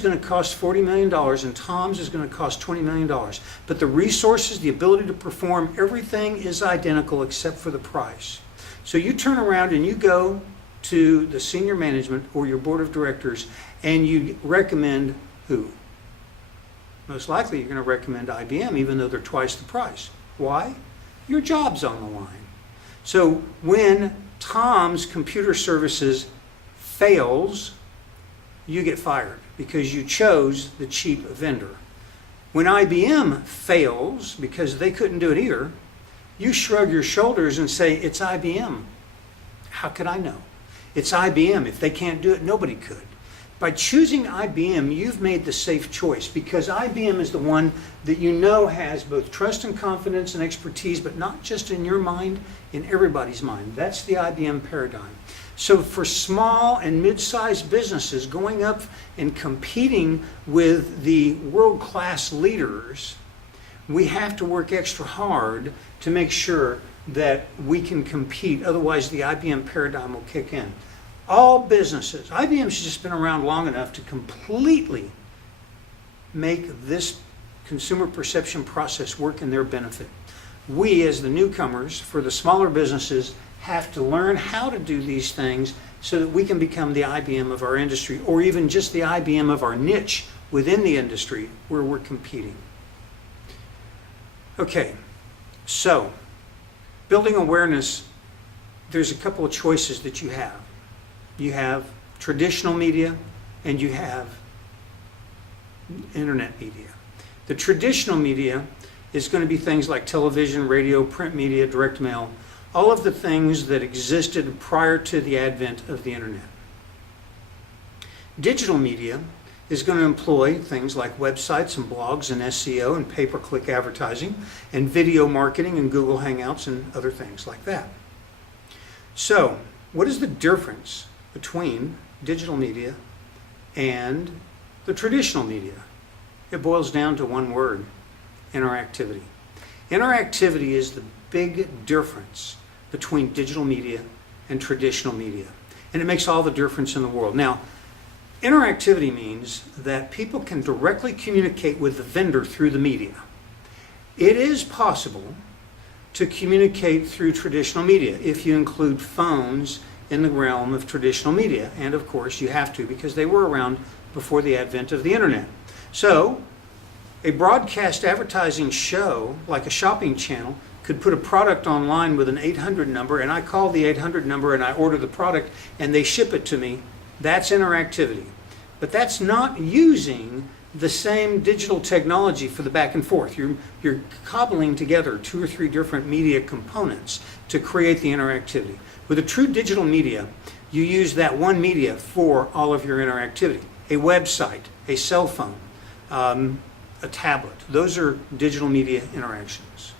going to cost $40 million and Tom's is going to cost $20 million. But the resources, the ability to perform, everything is identical except for the price. So you turn around and you go to the senior management or your board of directors and you recommend who? Most likely you're going to recommend IBM, even though they're twice the price. Why? Your job's on the line. So when Tom's Computer Services fails, you get fired because you chose the cheap vendor. When IBM fails because they couldn't do it either, you shrug your shoulders and say, it's IBM. How could I know? It's IBM. If they can't do it, nobody could. By choosing IBM, you've made the safe choice because IBM is the one that you know has both trust and confidence and expertise, but not just in your mind, in everybody's mind. That's the IBM paradigm. So for small and mid-sized businesses going up and competing with the world-class leaders, we have to work extra hard to make sure that we can compete. Otherwise, the IBM paradigm will kick in. All businesses, IBM's just been around long enough to completely make this consumer perception process work in their benefit. We, as the newcomers, for the smaller businesses, have to learn how to do these things so that we can become the IBM of our industry, or even just the IBM of our niche within the industry where we're competing. Okay, so building awareness, there's a couple of choices that you have. You have traditional media and you have internet media. The traditional media is going to be things like television, radio, print media, direct mail, all of the things that existed prior to the advent of the internet. Digital media is going to employ things like websites and blogs and SEO and pay-per-click advertising and video marketing and Google Hangouts and other things like that. So, what is the difference between digital media and the traditional media? It boils down to one word: interactivity. Interactivity is the big difference between digital media and traditional media. And it makes all the difference in the world. Now, interactivity means that people can directly communicate with the vendor through the media. It is possible to communicate through traditional media if you include phones in the realm of traditional media. And of course you have to, because they were around before the advent of the internet. So a broadcast advertising show, like a shopping channel, could put a product online with an 800 number, and I call the 800 number and I order the product and they ship it to me. That's interactivity. But that's not using the same digital technology for the back and forth. You're cobbling together 2 or 3 different media components to create the interactivity. With a true digital media, you use that one media for all of your interactivity. A website, a cell phone, a tablet. Those are digital media interactions.